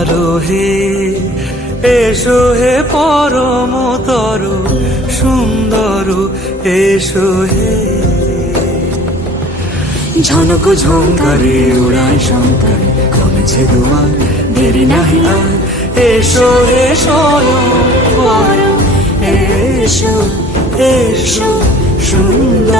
আরোহে এসো হে পরম তরু সুন্দর এসো হে। ঝনক ঝঙ্কারে উড়াই শঙ্কারে কমেছে দুয়ার দেরি নাহি আর। এসো এসো এসো এসো সুন্দর।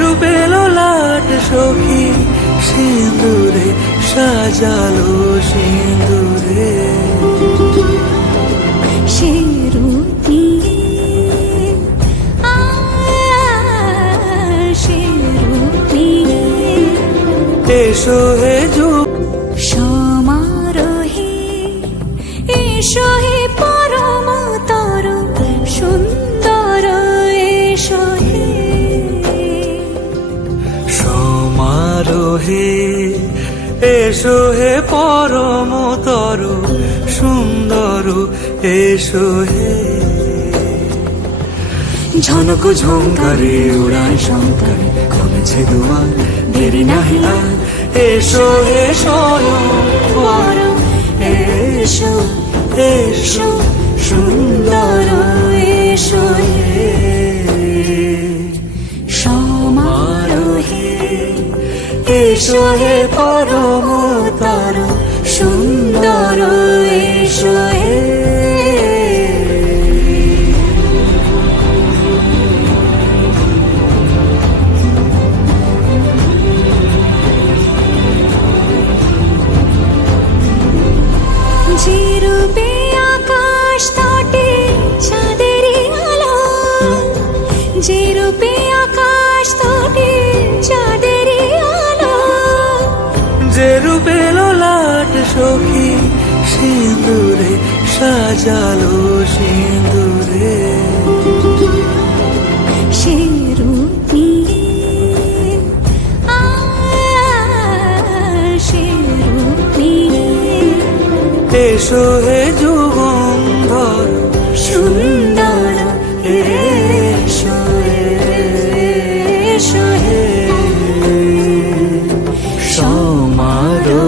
রূপে লাট সখী সিঁদুরে সাজালো সিঁদুরে এসো হে যুগ এসো হে পরম তর সুন্দর এসো হে ঝনক ঝঙ্কারে উড়ায় শঙ্কর কমেছে দুয়ার দেরি নাহি আর। এসো এসো পর এসো এসো সুন্দর এসো হে পরম তর সুন্দর সাজালো সিঁদুরে সে রূপ এসো হে যুগন্ধর